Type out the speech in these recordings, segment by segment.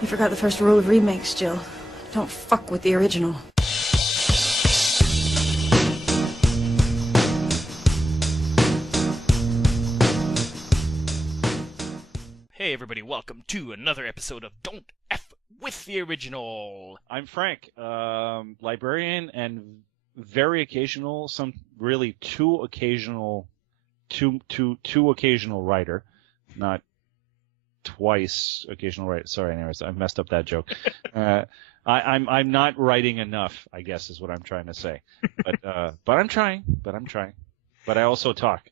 You forgot the first rule of remakes, Jill. Don't fuck with the original. Hey everybody, welcome to another episode of Don't F with the Original. I'm Frank, librarian and very occasional, two occasional writer, not twice occasional writer. Sorry, anyways, I messed up that joke. I'm not writing enough, I guess is what I'm trying to say. But I'm trying. But I also talk.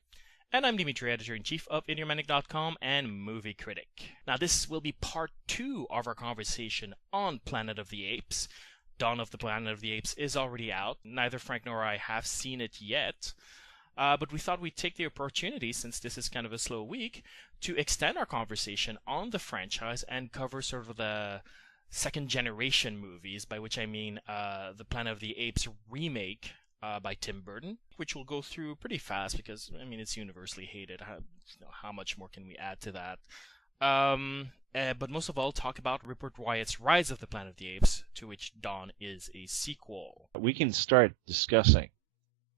And I'm Dimitri, editor-in-chief of IndieRomantic.com and movie critic. Now this will be part 2 of our conversation on Planet of the Apes. Dawn of the Planet of the Apes is already out. Neither Frank nor I have seen it yet. But we thought we'd take the opportunity, since this is kind of a slow week, to extend our conversation on the franchise and cover sort of the second-generation movies, by which I mean the Planet of the Apes remake by Tim Burton, which we'll go through pretty fast because, I mean, it's universally hated. How much more can we add to that? But most of all, talk about Rupert Wyatt's Rise of the Planet of the Apes, to which Dawn is a sequel. We can start discussing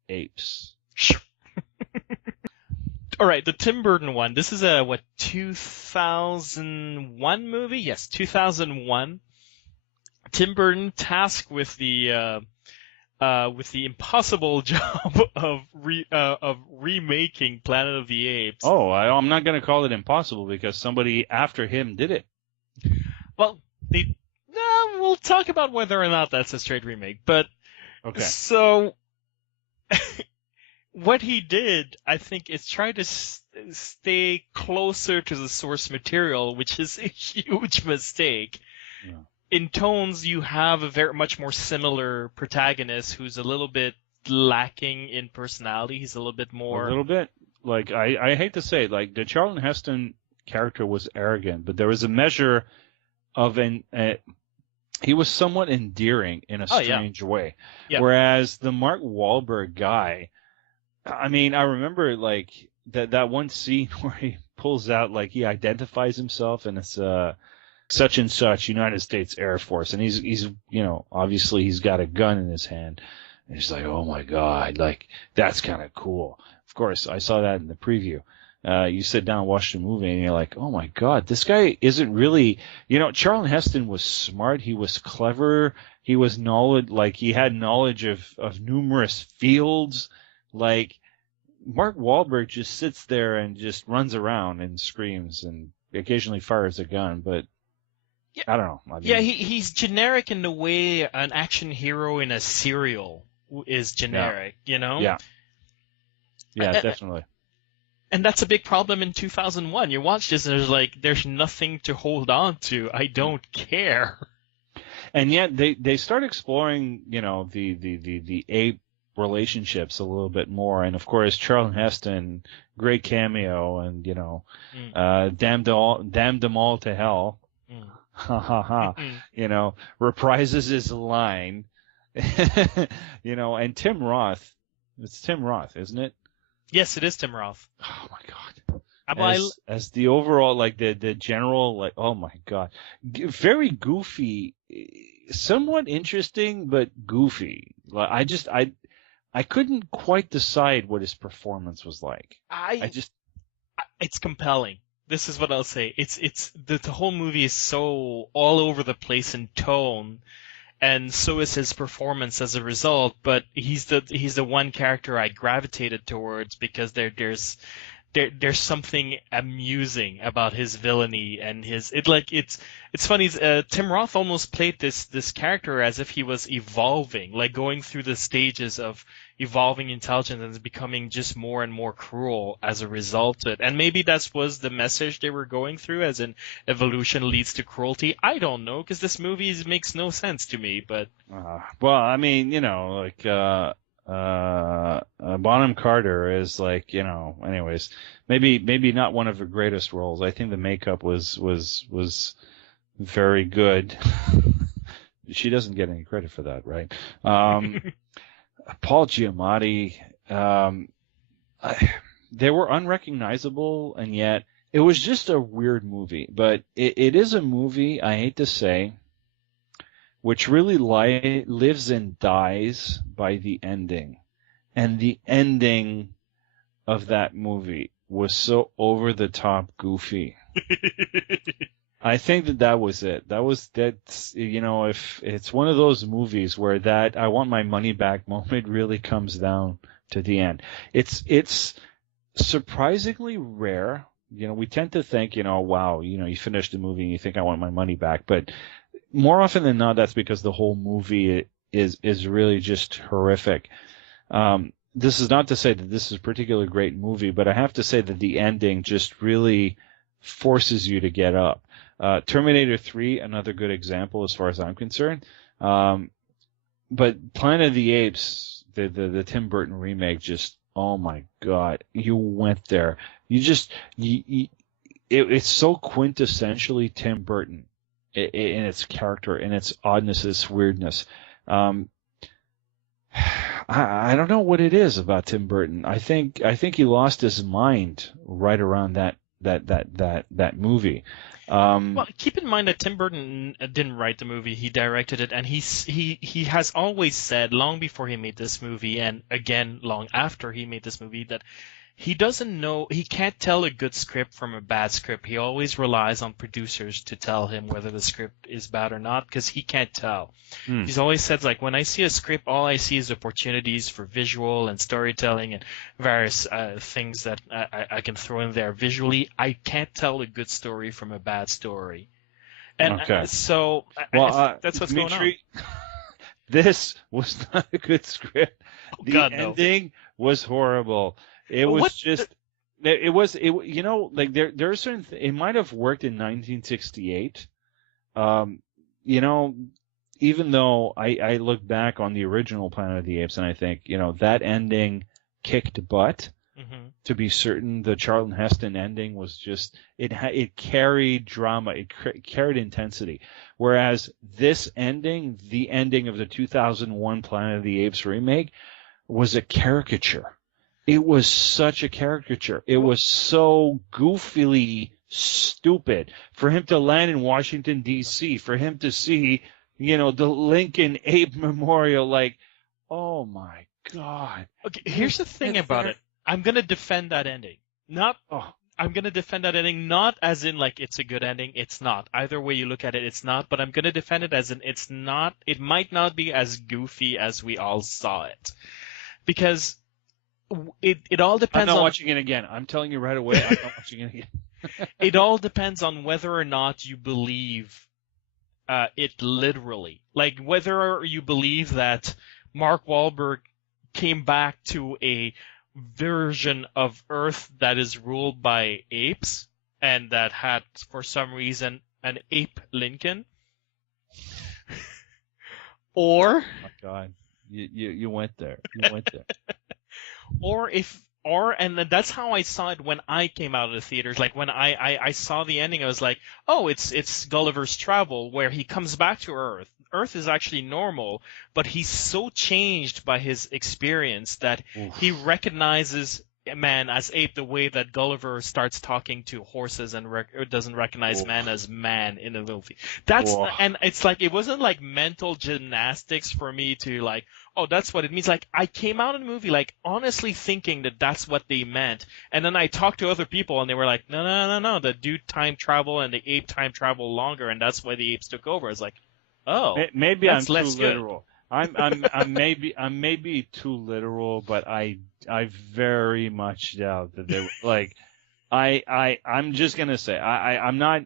apes. All right, the Tim Burton one. This is a 2001 movie? Yes, 2001. Tim Burton tasked with the impossible job of remaking Planet of the Apes. Oh, I'm not going to call it impossible because somebody after him did it. Well, we'll talk about whether or not that's a straight remake. But okay. So what he did, I think, is try to stay closer to the source material, which is a huge mistake. Yeah. In tones, you have a much more similar protagonist who's a little bit lacking in personality. He's a little bit more... A little bit. Like, I hate to say it, like, the Charlton Heston character was arrogant, but there was a measure of he was somewhat endearing in a strange way. Yeah. Whereas the Mark Wahlberg guy, I mean, I remember, like, that one scene where he pulls out, like, he identifies himself, and it's, such and such United States Air Force, and he's obviously he's got a gun in his hand, and he's like, oh my god, like that's kind of cool. Of course, I saw that in the preview. You sit down and watch the movie, and you're like, oh my god, this guy isn't really, Charlton Heston was smart, he was clever, he was he had knowledge of numerous fields. Like Mark Wahlberg just sits there and just runs around and screams and occasionally fires a gun, but I don't know. I mean, he's generic in the way an action hero in a serial is generic, Yeah. Yeah, definitely. And that's a big problem in 2001. You watch this and there's nothing to hold on to. I don't care. And yet they start exploring, the ape relationships a little bit more. And of course, Charlton Heston, great cameo, and, damned them all to hell. Ha ha ha. Reprises his line. And Tim Roth. It's Tim Roth, isn't it? Yes, it is Tim Roth. Oh my god. As the overall, like the general, like, oh my god. Very goofy, somewhat interesting, but goofy. Like I couldn't quite decide what his performance was like. It's compelling. This is what I'll say. It's the whole movie is so all over the place in tone, and so is his performance as a result. But he's the one character I gravitated towards because there's something amusing about his villainy and it's funny. Tim Roth almost played this character as if he was evolving, like going through the stages of evolving intelligence and becoming just more and more cruel as a result of it. And maybe that was the message they were going through, as in evolution leads to cruelty. I don't know, because this movie makes no sense to me. But well, I mean, Bonham Carter is like, anyways, maybe not one of her greatest roles. I think the makeup was very good. She doesn't get any credit for that, right? Paul Giamatti, they were unrecognizable, and yet it was just a weird movie, but it is a movie, I hate to say, which really lives and dies by the ending. And the ending of that movie was so over the top goofy. I think that was it. That's if it's one of those movies where that I want my money back moment really comes down to the end. It's surprisingly rare. We tend to think, wow, you finish the movie and you think I want my money back, but more often than not, that's because the whole movie is really just horrific. This is not to say that this is a particularly great movie, but I have to say that the ending just really forces you to get up. Terminator 3, another good example as far as I'm concerned. But Planet of the Apes, the Tim Burton remake, just, oh my God, you went there. It's so quintessentially Tim Burton in its character, in its oddness, its weirdness. I don't know what it is about Tim Burton. I think he lost his mind right around that movie. Well, keep in mind that Tim Burton didn't write the movie; he directed it, and he has always said, long before he made this movie, and again long after he made this movie, that he doesn't know, he can't tell a good script from a bad script. He always relies on producers to tell him whether the script is bad or not, because he can't tell. He's always said, like, when I see a script, all I see is opportunities for visual and storytelling and various things that I can throw in there visually. I can't tell a good story from a bad story. And okay. So that's what's Dimitri, going on. This was not a good script. The God, ending was horrible. It was just, it was, like there are certain, it might have worked in 1968. Even though I look back on the original Planet of the Apes and I think, that ending kicked butt. Mm-hmm. To be certain, the Charlton Heston ending was just, it carried drama, it carried intensity. Whereas this ending, the ending of the 2001 Planet of the Apes remake, was a caricature. It was such a caricature. It was so goofily stupid. For him to land in Washington, D.C., for him to see, the Lincoln Ape Memorial, like, oh my God. Okay, here's the thing about it. I'm going to defend that ending. I'm going to defend that ending not as in, like, it's a good ending. It's not. Either way you look at it, it's not. But I'm going to defend it as in it's not. It might not be as goofy as we all saw it. Because it all depends on... I'm not watching it again. I'm telling you right away, I'm not watching it again. It all depends on whether or not you believe it literally. Like, whether you believe that Mark Wahlberg came back to a version of Earth that is ruled by apes and that had, for some reason, an ape Lincoln. Or... Oh my God. You went there. You went there. And that's how I saw it when I came out of the theaters. Like, when I saw the ending, I was like, oh, it's Gulliver's Travel, where he comes back to Earth. Earth is actually normal, but he's so changed by his experience that he recognizes man as ape the way that Gulliver starts talking to horses and doesn't recognize man as man in the movie. And it's like, it wasn't like mental gymnastics for me to like, oh, that's what it means. Like, I came out of the movie like honestly thinking that that's what they meant, and then I talked to other people and they were like, no, the dude time travel and the ape time travel longer, and that's why the apes took over. I was like, oh, maybe I'm too less literal. I'm maybe too literal, but I very much doubt that they like. I'm just gonna say I'm not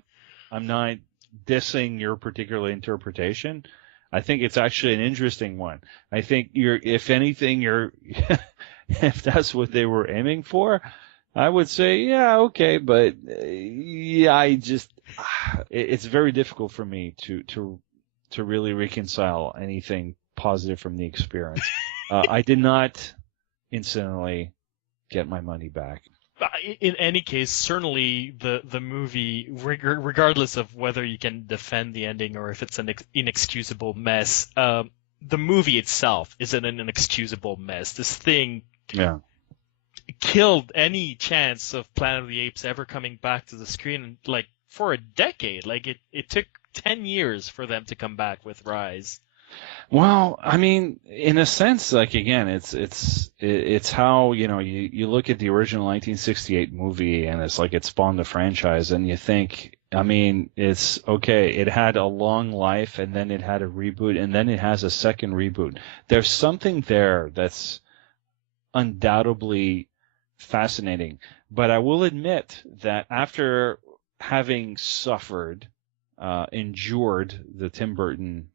dissing your particular interpretation. I think it's actually an interesting one. I think if anything, if that's what they were aiming for, I would say, yeah, okay, but it's very difficult for me to really reconcile anything positive from the experience. I did not instantly get my money back. In any case, certainly the movie, regardless of whether you can defend the ending or if it's an inexcusable mess, the movie itself isn't an inexcusable mess. This thing, killed any chance of Planet of the Apes ever coming back to the screen, like, for a decade. Like, it took 10 years for them to come back with Rise. Well, I mean, in a sense, like again, it's how, you look at the original 1968 movie and it's like it spawned the franchise, and you think, I mean, it's okay. It had a long life, and then it had a reboot, and then it has a second reboot. There's something there that's undoubtedly fascinating. But I will admit that after having endured the Tim Burton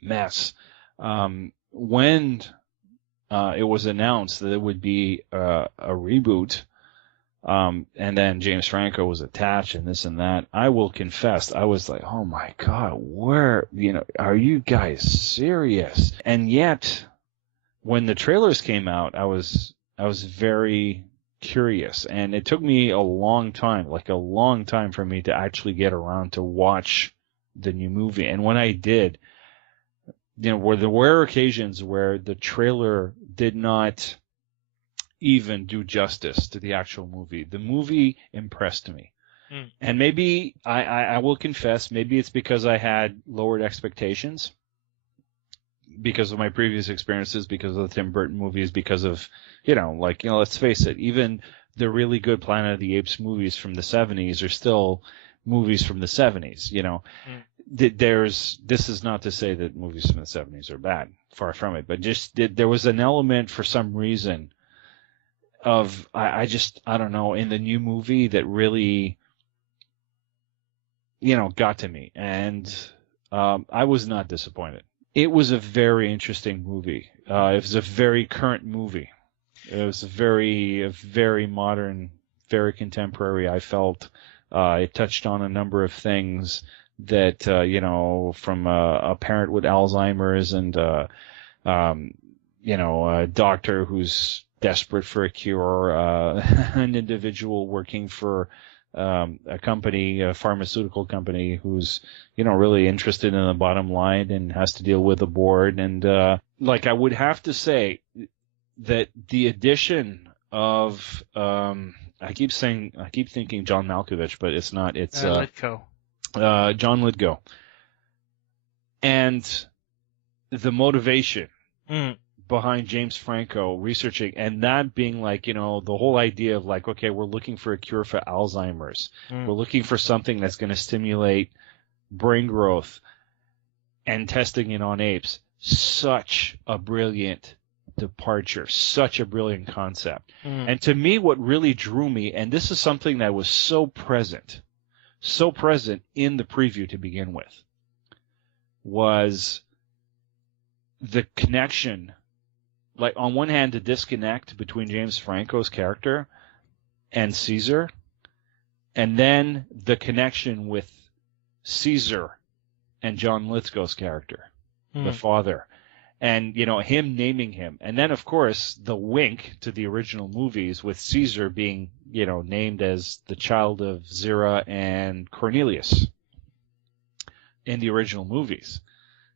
mess, when it was announced that it would be a reboot, and then James Franco was attached and this and that, I will confess, I was like, oh my God, are you guys serious? And yet, when the trailers came out, I was very curious, and it took me a long time for me to actually get around to watch the new movie. And when I did, there were occasions where the trailer did not even do justice to the actual movie. The movie impressed me. And maybe, I will confess, maybe it's because I had lowered expectations because of my previous experiences, because of the Tim Burton movies, because of, let's face it, even the really good Planet of the Apes movies from the 70s are still movies from the 70s, This is not to say that movies from the 70s are bad, far from it, but just there was an element for some reason of, I don't know, in the new movie that really, got to me, and I was not disappointed. It was a very interesting movie. It was a very current movie. It was a very modern, very contemporary. I felt it touched on a number of things that, from a parent with Alzheimer's and, a doctor who's desperate for a cure, an individual working for a company, a pharmaceutical company, who's, really interested in the bottom line and has to deal with the board. And, I would have to say that the addition of, I keep thinking John Malkovich, but it's not, it's, Lithgow. John Lithgow. And the motivation behind James Franco researching, and that being the whole idea of okay, we're looking for a cure for Alzheimer's. We're looking for something that's going to stimulate brain growth, and testing it on apes. Such a brilliant departure, such a brilliant concept. And to me, what really drew me, and this is something that was so present in the preview to begin with, was the connection. On one hand, the disconnect between James Franco's character and Caesar, and then the connection with Caesar and John Lithgow's character, the father, and, him naming him. And then, of course, the wink to the original movies with Caesar being, named as the child of Zira and Cornelius in the original movies,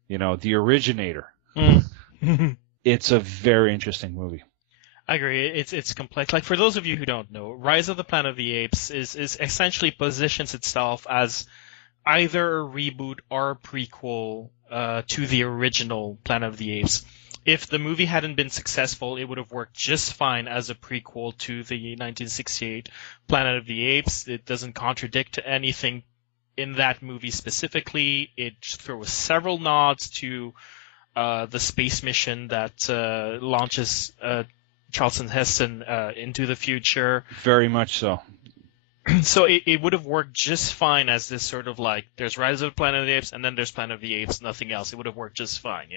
the originator. It's a very interesting movie. I agree. It's complex. For those of you who don't know, Rise of the Planet of the Apes is essentially positions itself as either a reboot or a prequel to the original Planet of the Apes. If the movie hadn't been successful, it would have worked just fine as a prequel to the 1968 Planet of the Apes. It doesn't contradict anything in that movie specifically. It throws several nods to the space mission that launches Charlton Heston into the future. Very much so. So it would have worked just fine as this sort of there's Rise of the Planet of the Apes and then there's Planet of the Apes, nothing else. It would have worked just fine,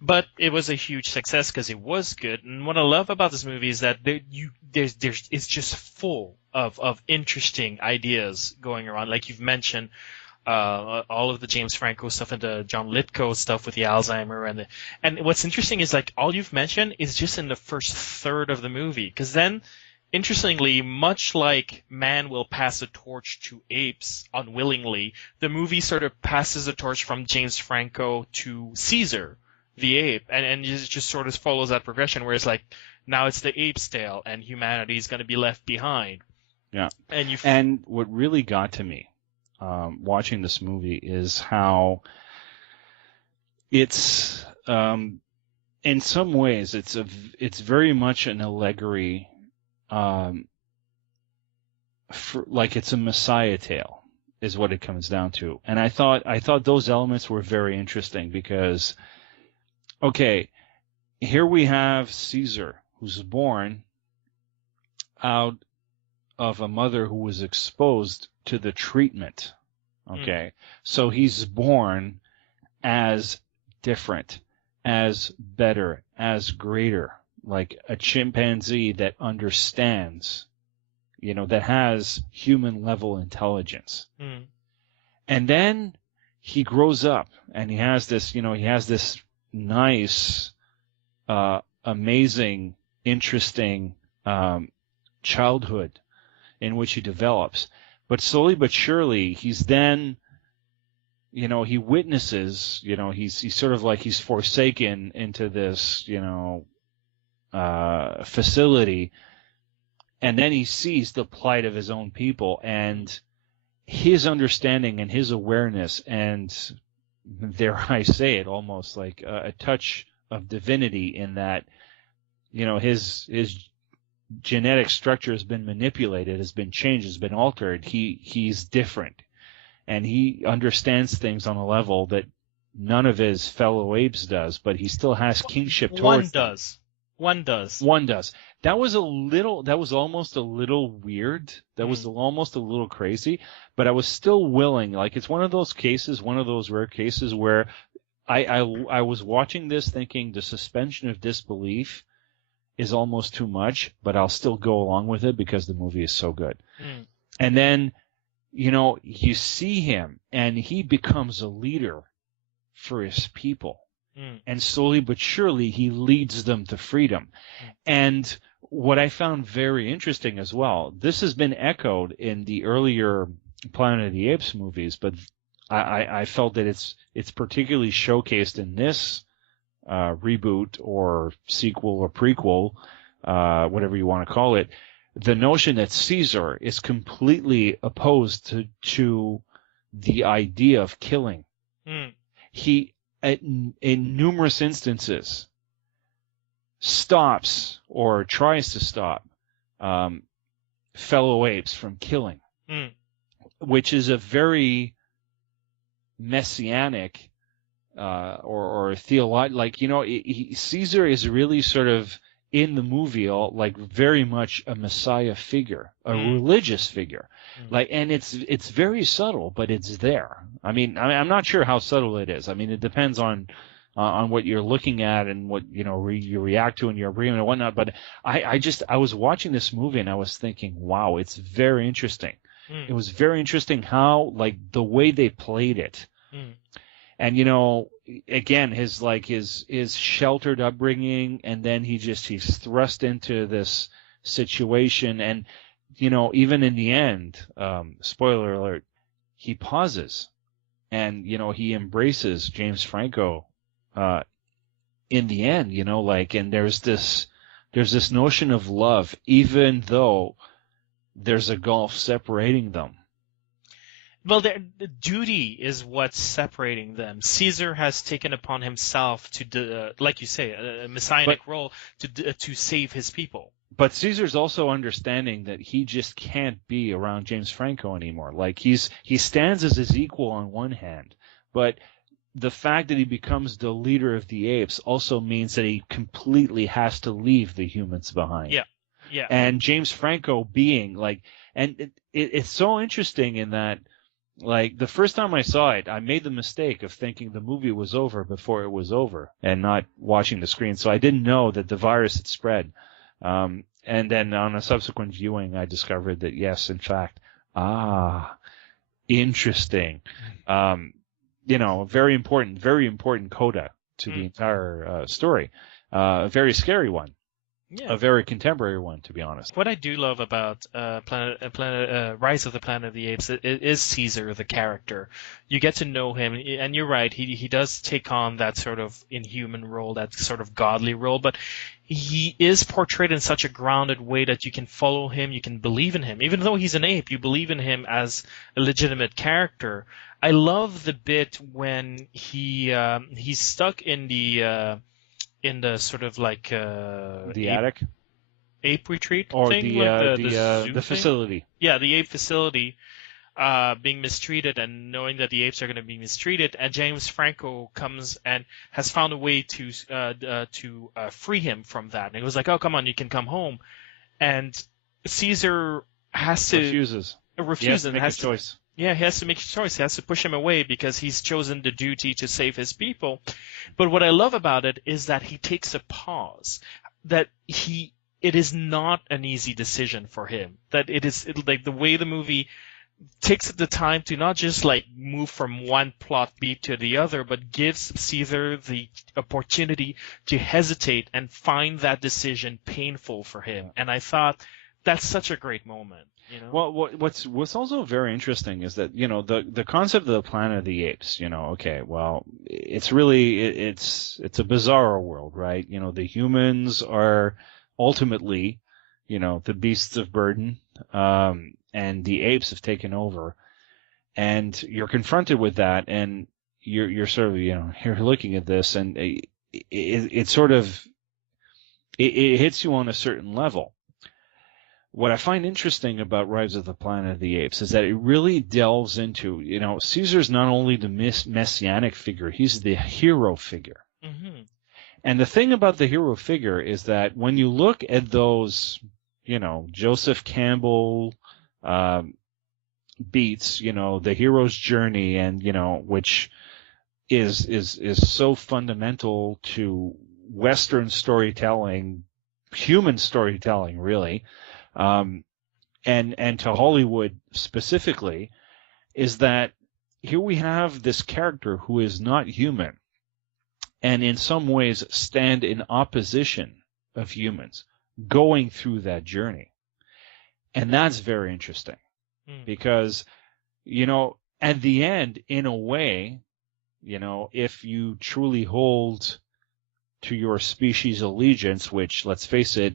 But it was a huge success because it was good. And what I love about this movie is that it's just full of interesting ideas going around. Like you've mentioned, all of the James Franco stuff and the John Lithgow stuff with the Alzheimer and what's interesting is all you've mentioned is just in the first third of the movie, because then, interestingly, much like man will pass the torch to apes unwillingly, the movie sort of passes the torch from James Franco to Caesar, the ape, and it just sort of follows that progression, whereas Now it's the ape's tale, and humanity is going to be left behind. Yeah. And what really got to me watching this movie is how it's in some ways it's very much an allegory, for, like, it's a Messiah tale is what it comes down to. And I thought those elements were very interesting because, okay, here we have Caesar, who's born out of a mother who was exposed to the treatment. Okay. So he's born as different, as better, as greater, like a chimpanzee that understands, that has human level intelligence. And then he grows up and he has this nice, amazing, interesting, childhood in which he develops. But slowly but surely, he's then, he witnesses, he's sort of like he's forsaken into this, facility. And then he sees the plight of his own people and his understanding and his awareness and, dare I say it, almost like a touch of divinity in that, his genetic structure has been manipulated, has been changed, has been altered. He's different, and he understands things on a level that none of his fellow apes does, but he still has kingship towards them. One does. That was almost a little weird. That was almost a little crazy, but I was still willing. Like, it's one of those rare cases where I was watching this thinking the suspension of disbelief is almost too much, but I'll still go along with it because the movie is so good. And then, you see him and he becomes a leader for his people. And slowly but surely he leads them to freedom. And what I found very interesting as well, this has been echoed in the earlier Planet of the Apes movies, but I felt that it's particularly showcased in this reboot or sequel or prequel, whatever you want to call it, the notion that Caesar is completely opposed to the idea of killing. He, in numerous instances, stops or tries to stop fellow apes from killing, which is a very messianic or theological, like, Caesar is really sort of in the movie like very much a Messiah figure, a religious figure, like, and it's very subtle, but it's there. I mean, I'm not sure how subtle it is. I mean, it depends on what you're looking at and what you react to in your agreement and whatnot. But I was watching this movie and I was thinking, wow, it's very interesting. It was very interesting how, like, the way they played it. And, again, his sheltered upbringing, and then he's thrust into this situation. And, even in the end, spoiler alert, he pauses and, he embraces James Franco, in the end, and there's this notion of love, even though there's a gulf separating them. Well, the duty is what's separating them. Caesar has taken upon himself to, like you say, a messianic role to save his people. But Caesar's also understanding that he just can't be around James Franco anymore. Like, he stands as his equal on one hand, but the fact that he becomes the leader of the apes also means that he completely has to leave the humans behind. Yeah. And James Franco being like, and it's so interesting in that, like, the first time I saw it, I made the mistake of thinking the movie was over before it was over and not watching the screen. So I didn't know that the virus had spread. And then on a subsequent viewing, I discovered that, yes, in fact, interesting. Very important coda to the entire story. A very scary one. Yeah. A very contemporary one, to be honest. What I do love about Rise of the Planet of the Apes is Caesar, the character. You get to know him, and you're right, he does take on that sort of inhuman role, that sort of godly role, but he is portrayed in such a grounded way that you can follow him, you can believe in him. Even though he's an ape, you believe in him as a legitimate character. I love the bit when he's stuck in the sort of like The attic ape retreat or thing, the like the zoo thing? facility. Yeah, the ape facility, being mistreated and knowing that the apes are going to be mistreated, and James Franco comes and has found a way to free him from that. And he was like, "Oh, come on, you can come home." And Caesar has to Refuses. refuse and Make has a to. choice. Yeah, he has to make a choice. He has to push him away because he's chosen the duty to save his people. But what I love about it is that he takes a pause. That it is not an easy decision for him. That like the way the movie takes the time to not just like move from one plot beat to the other, but gives Caesar the opportunity to hesitate and find that decision painful for him. And I thought that's such a great moment. You know? Well, what's also very interesting is that the concept of the Planet of the Apes. Okay, well, it's really it's a bizarre world, right? The humans are ultimately, the beasts of burden, and the apes have taken over, and you're confronted with that, and you're sort of you're looking at this, and it sort of it hits you on a certain level. What I find interesting about Rise of the Planet of the Apes is that it really delves into, Caesar's not only the messianic figure, he's the hero figure. Mm-hmm. And the thing about the hero figure is that when you look at those, Joseph Campbell beats, the hero's journey, and, which is so fundamental to Western storytelling, human storytelling, really, and to Hollywood specifically, is that here we have this character who is not human, and in some ways stand in opposition of humans going through that journey. And that's very interesting because, at the end, in a way, if you truly hold to your species allegiance, which, let's face it,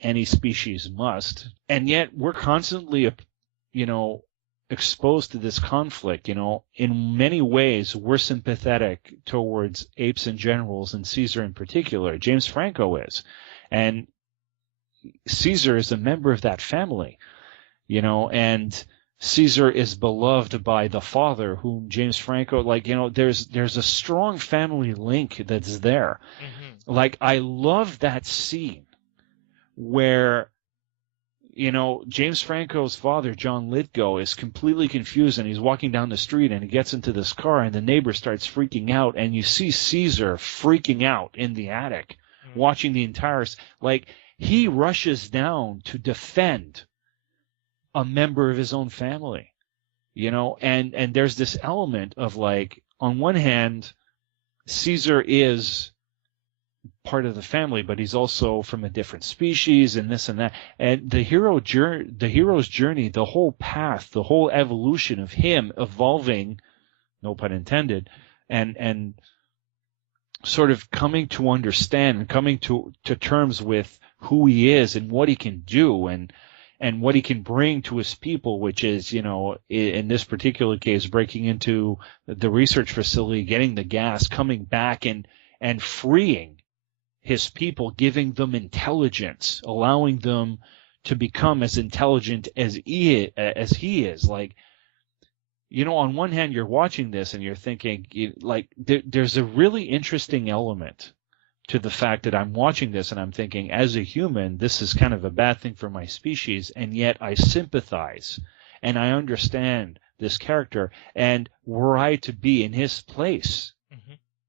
any species must, and yet we're constantly, exposed to this conflict. In many ways, we're sympathetic towards apes in general, and Caesar in particular. James Franco is. And Caesar is a member of that family, and Caesar is beloved by the father, whom James Franco, there's a strong family link that's there. Mm-hmm. I love that scene where, James Franco's father, John Lithgow, is completely confused, and he's walking down the street, and he gets into this car, and the neighbor starts freaking out, and you see Caesar freaking out in the attic, watching the entire, he rushes down to defend a member of his own family, and there's this element of, on one hand, Caesar is part of the family, but he's also from a different species, and this and that. And the hero's journey, the whole path, the whole evolution of him evolving, no pun intended, and sort of coming to understand and coming to terms with who he is and what he can do and what he can bring to his people, which is, in this particular case, breaking into the research facility, getting the gas, coming back and freeing his people, giving them intelligence, allowing them to become as intelligent as he is. On one hand, you're watching this and you're thinking, there's a really interesting element to the fact that I'm watching this and I'm thinking, as a human, this is kind of a bad thing for my species, and yet I sympathize and I understand this character, and were I to be in his place,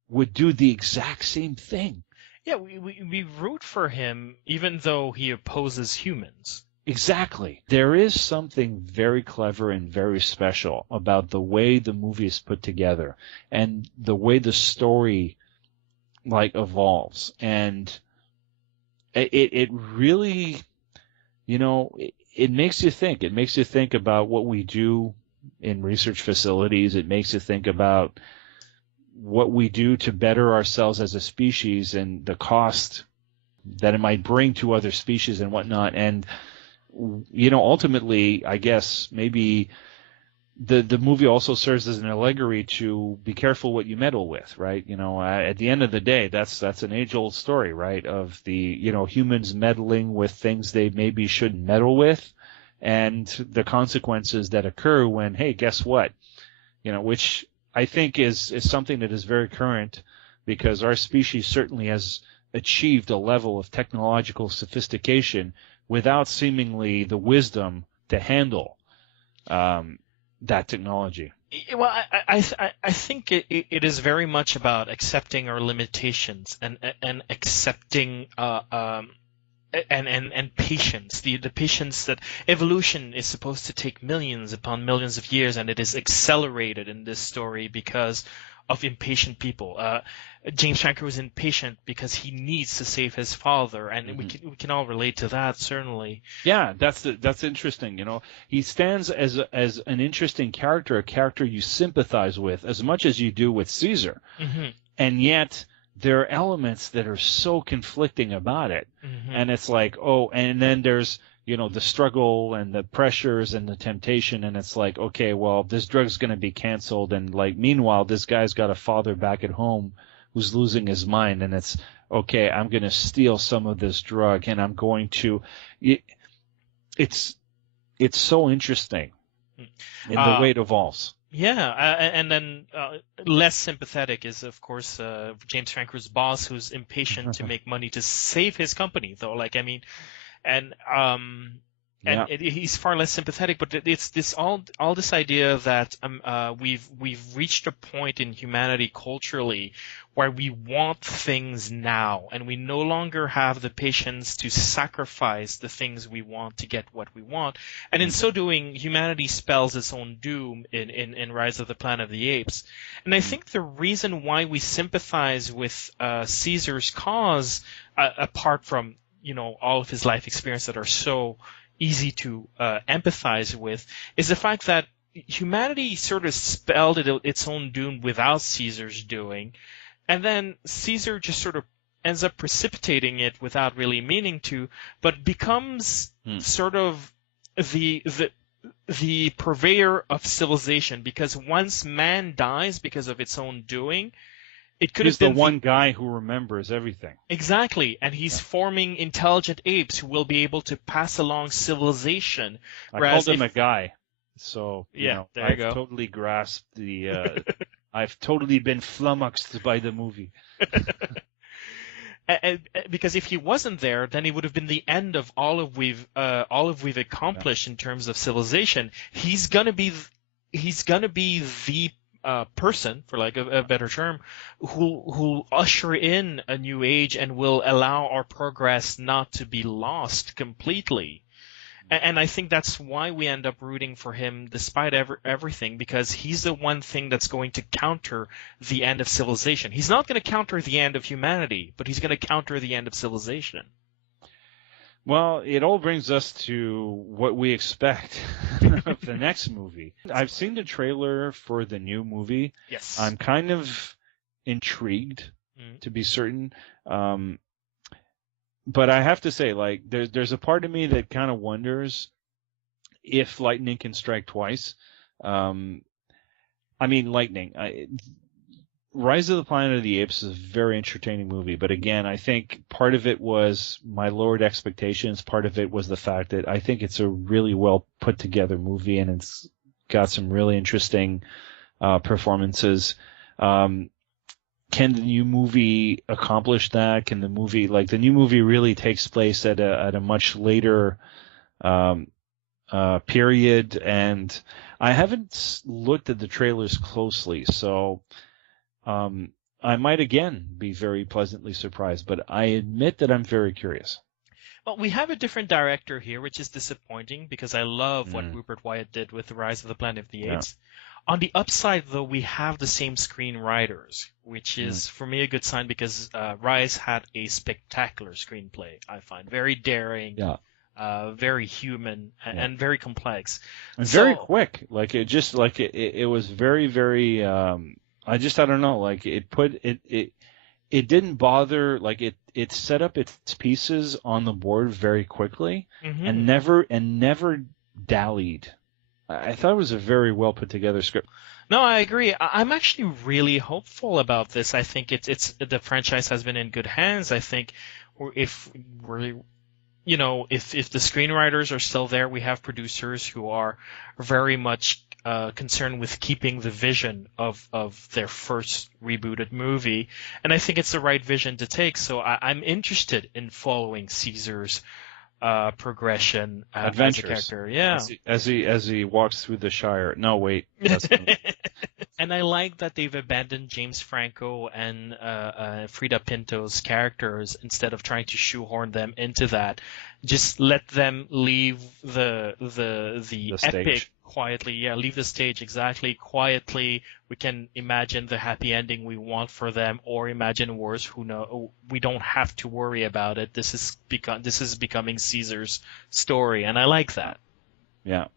would do the exact same thing. Yeah, we root for him even though he opposes humans. Exactly. There is something very clever and very special about the way the movie is put together and the way the story evolves. And it really, it makes you think. It makes you think about what we do in research facilities. It makes you think about what we do to better ourselves as a species and the cost that it might bring to other species and whatnot. And ultimately, I guess maybe the movie also serves as an allegory to be careful what you meddle with, right? At the end of the day, that's an age-old story, right? Of the humans meddling with things they maybe shouldn't meddle with, and the consequences that occur when, hey, guess what? Which I think is something that is very current, because our species certainly has achieved a level of technological sophistication without seemingly the wisdom to handle that technology. Well, I think it is very much about accepting our limitations and accepting and patience. The patience that evolution is supposed to take millions upon millions of years, and it is accelerated in this story because of impatient people. James Franco is impatient because he needs to save his father, and we can all relate to that, certainly. Yeah, that's interesting. He stands as an interesting character, a character you sympathize with as much as you do with Caesar, and yet there are elements that are so conflicting about it, and it's like, and then there's the struggle and the pressures and the temptation, and it's like, okay, well, this drug's going to be canceled, and like meanwhile this guy's got a father back at home who's losing his mind, and it's okay, I'm going to steal some of this drug, and I'm going to it's so interesting in the way it evolves. Yeah, and then less sympathetic is, of course, James Franco's boss, who's impatient to make money to save his company, though. He's far less sympathetic, but it's this all this idea that we've reached a point in humanity culturally where we want things now, and we no longer have the patience to sacrifice the things we want to get what we want. And in so doing, humanity spells its own doom in Rise of the Planet of the Apes. And I think the reason why we sympathize with Caesar's cause, apart from all of his life experience that are so easy to empathize with, is the fact that humanity sort of spelled its own doom without Caesar's doing, and then Caesar just sort of ends up precipitating it without really meaning to, but becomes sort of the purveyor of civilization, because once man dies because of its own doing, it could He's have been the one guy who remembers everything. Exactly, and he's forming intelligent apes who will be able to pass along civilization. I called him a guy, so I've totally grasped the. I've totally been flummoxed by the movie. Because if he wasn't there, then it would have been the end of all of we've accomplished in terms of civilization. He's gonna be the person, for like a better term, who usher in a new age and will allow our progress not to be lost completely. And I think that's why we end up rooting for him despite everything, because he's the one thing that's going to counter the end of civilization. He's not going to counter the end of humanity, but he's going to counter the end of civilization. Well, it all brings us to what we expect of the next movie. I've seen the trailer for the new movie. Yes. I'm kind of intrigued, to be certain. But I have to say, like, there's a part of me that kind of wonders if lightning can strike twice. Rise of the Planet of the Apes is a very entertaining movie, but again, I think part of it was my lowered expectations. Part of it was the fact that I think it's a really well put together movie, and it's got some really interesting performances. Can the new movie accomplish that? Can the new movie really takes place at a much later period? And I haven't looked at the trailers closely, so I might again be very pleasantly surprised, but I admit that I'm very curious. Well, we have a different director here, which is disappointing, because I love what Rupert Wyatt did with The Rise of the Planet of the Apes. On the upside, though, we have the same screenwriters, which is, for me, a good sign, because Rise had a spectacular screenplay, I find. Very daring, very human, and very complex. And very quick. Like, it was very, very, I don't know, like, it it didn't bother, like it set up its pieces on the board very quickly and never dallied. I thought it was a very well put together script. No, I agree. I'm actually really hopeful about this. I think it's the franchise has been in good hands. I think if we're if the screenwriters are still there, we have producers who are very much concerned with keeping the vision of their first rebooted movie, and I think it's the right vision to take. So I'm interested in following Caesar's progression Adventures. as a character. Yeah, as he walks through the Shire. No, wait. That's And I like that they've abandoned James Franco and Frida Pinto's characters instead of trying to shoehorn them into that. Just let them leave the epic quietly. Yeah, leave the stage exactly quietly. We can imagine the happy ending we want for them, or imagine worse. Who know? We don't have to worry about it. This is becoming Caesar's story, and I like that. Yeah.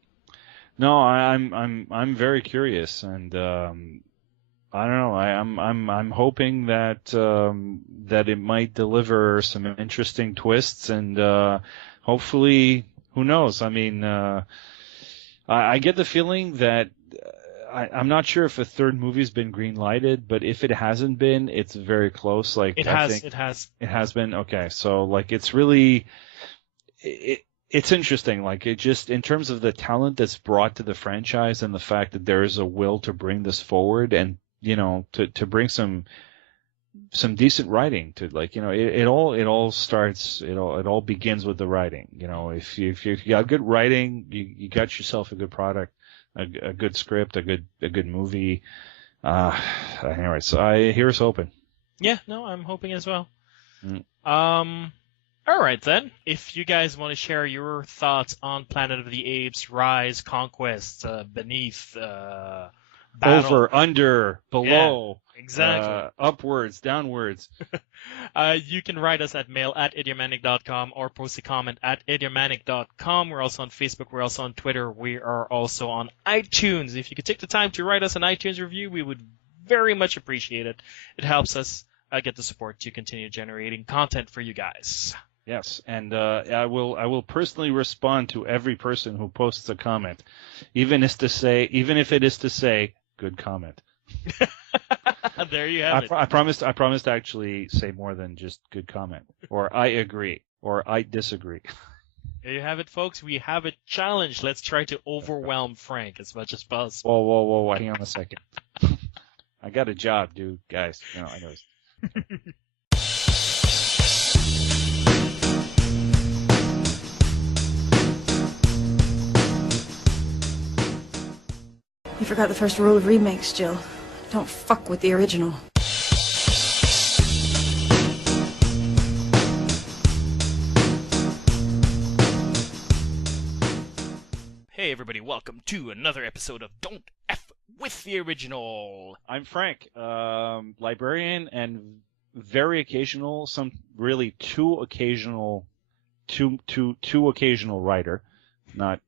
No, I'm very curious, and I don't know. I'm hoping that that it might deliver some interesting twists, and hopefully, who knows? I mean, I get the feeling that I'm not sure if a third movie's been green lighted, but if it hasn't been, it's very close. Like it has been. Okay, so like it's really It's interesting, like it just in terms of the talent that's brought to the franchise and the fact that there is a will to bring this forward and to bring some decent writing to it all begins with the writing. If you got good writing, you got yourself a good product, a good script, a good movie. Anyway, so here's hoping. Yeah, no, I'm hoping as well. All right, then. If you guys want to share your thoughts on Planet of the Apes, Rise, Conquest, Beneath, Battle. Over, under, below. Yeah, exactly. Upwards, downwards. You can write us at mail@idiomanic.com or post a comment at idiomanic.com. We're also on Facebook. We're also on Twitter. We are also on iTunes. If you could take the time to write us an iTunes review, we would very much appreciate it. It helps us get the support to continue generating content for you guys. Yes, and I will personally respond to every person who posts a comment, even if it is to say good comment. There you have it. I promised to actually say more than just good comment, or I agree, or I disagree. There you have it, folks. We have a challenge. Let's try to overwhelm Frank as much as possible. Whoa! Hang on a second. I got a job, dude, guys. Anyways. You forgot the first rule of remakes, Jill. Don't fuck with the original. Hey everybody, welcome to another episode of Don't F with the Original. I'm Frank, librarian and very occasional, two occasional writer, not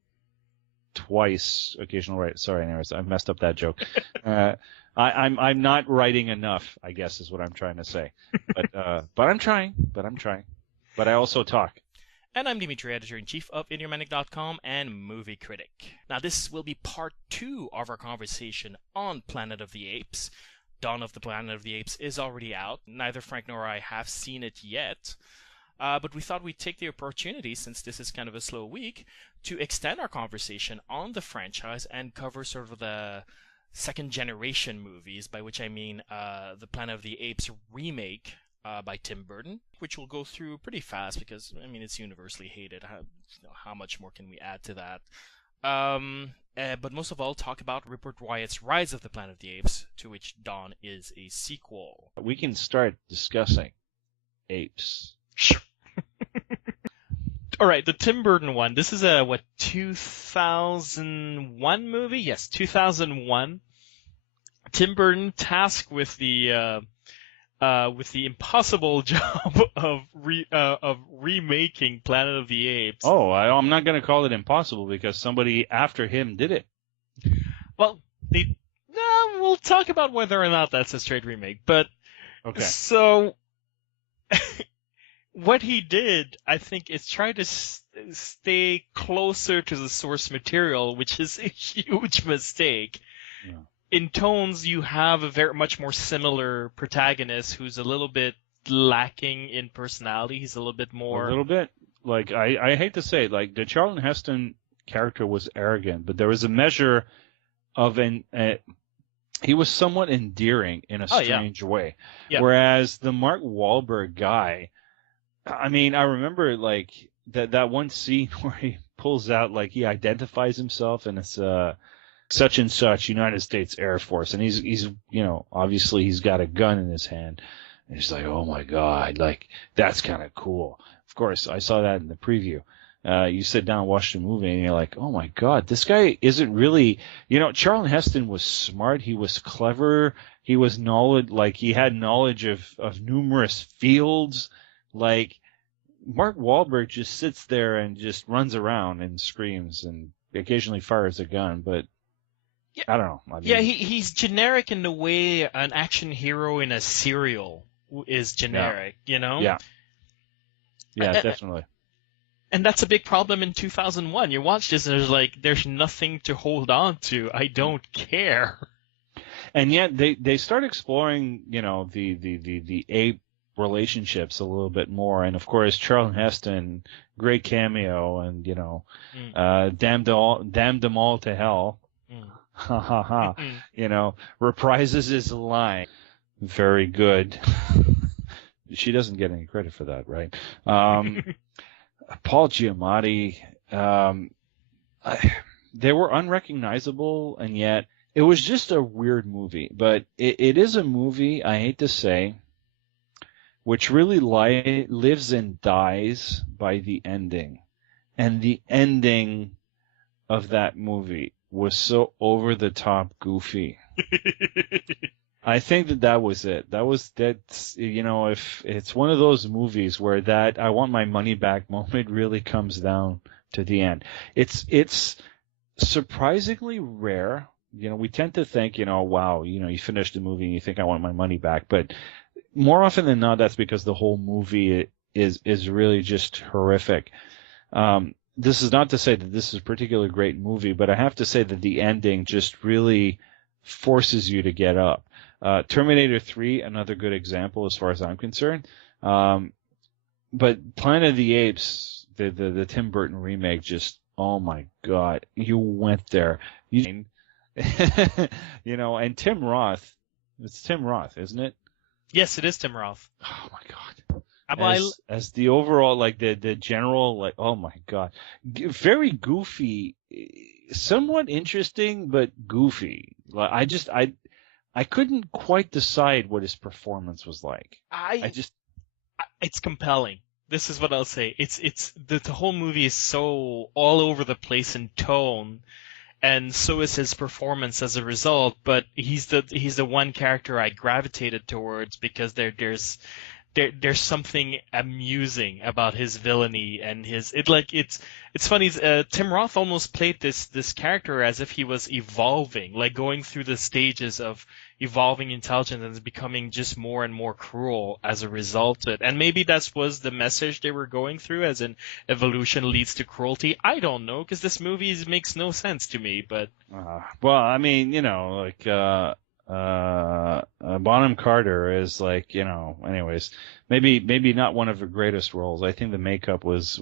twice occasional writer. Sorry, anyways, I messed up that joke. I'm not writing enough, I guess is what I'm trying to say. But I'm trying. But I also talk. And I'm Dimitri, editor-in-chief of idiomanic.com and movie critic. Now this will be part 2 of our conversation on Planet of the Apes. Dawn of the Planet of the Apes is already out. Neither Frank nor I have seen it yet. But we thought we'd take the opportunity, since this is kind of a slow week, to extend our conversation on the franchise and cover sort of the second generation movies, by which I mean the Planet of the Apes remake by Tim Burton, which we'll go through pretty fast because, I mean, it's universally hated. How much more can we add to that? But most of all, talk about Rupert Wyatt's Rise of the Planet of the Apes, to which Dawn is a sequel. We can start discussing apes. Sure. All right, the Tim Burton one. This is a 2001 movie? Yes, 2001. Tim Burton tasked with the impossible job of remaking Planet of the Apes. Oh, I'm not going to call it impossible because somebody after him did it. Well, we'll talk about whether or not that's a straight remake, but Okay. So what he did, I think, is try to stay closer to the source material, which is a huge mistake. Yeah. In tones, you have a very much more similar protagonist who's a little bit lacking in personality. He's a little bit A more. little bit. Like, I hate to say it, like, the Charlton Heston character was arrogant, but there was a measure of he was somewhat endearing in a Oh, yeah. strange way. Yeah. Whereas the Mark Wahlberg guy, I mean, I remember like that one scene where he pulls out, like, he identifies himself, and it's such and such United States Air Force, and he's you know, obviously he's got a gun in his hand, and he's like, oh my god, like, that's kind of cool. Of course, I saw that in the preview. You sit down and watch the movie, and you're like, oh my god, this guy isn't really, you know, Charlton Heston was smart, he was clever, he was he had knowledge of numerous fields. Like, Mark Wahlberg just sits there and just runs around and screams and occasionally fires a gun, but Yeah. I don't know. I mean, Yeah, he's generic in the way an action hero in a serial is generic, you know? Yeah. Yeah, Uh, definitely. And that's a big problem in 2001. You watch this and there's nothing to hold on to. I don't care. And yet they start exploring, you know, the ape relationships a little bit more, and of course Charlton Heston, great cameo, and you know, damned them all to hell. Ha ha ha. You know, reprises his line. Very good. She doesn't get any credit for that, right? Paul Giamatti, they were unrecognizable, and yet it was just a weird movie. But it is a movie, I hate to say, which really lives and dies by the ending. And the ending of that movie was so over-the-top goofy. I think that was it. That's, you know, if it's one of those movies where that I want my money back moment really comes down to the end. It's surprisingly rare. You know, we tend to think, you know, wow, you know, you finish the movie and you think I want my money back, but more often than not, that's because the whole movie is really just horrific. This is not to say that this is a particularly great movie, but I have to say that the ending just really forces you to get up. Terminator 3, another good example as far as I'm concerned. But Planet of the Apes, the Tim Burton remake, just, oh my God, you went there. You know, and Tim Roth, it's Tim Roth, isn't it? Yes, it is Tim Roth. Oh my God. As the overall, like the general, like, oh my God, very goofy, somewhat interesting, but goofy. Like, I couldn't quite decide what his performance was like. It's compelling. This is what I'll say. It's the whole movie is so all over the place in tone, and so is his performance as a result. But he's the one character I gravitated towards because there's something amusing about his villainy and it's funny. Tim Roth almost played this character as if he was evolving, like going through the stages of evolving intelligence and becoming just more and more cruel as a result of it. And maybe that was the message they were going through, as in evolution leads to cruelty. I don't know, because this movie makes no sense to me. But well, I mean, you know, like Bonham Carter is like, you know, anyways, maybe not one of the greatest roles. I think the makeup was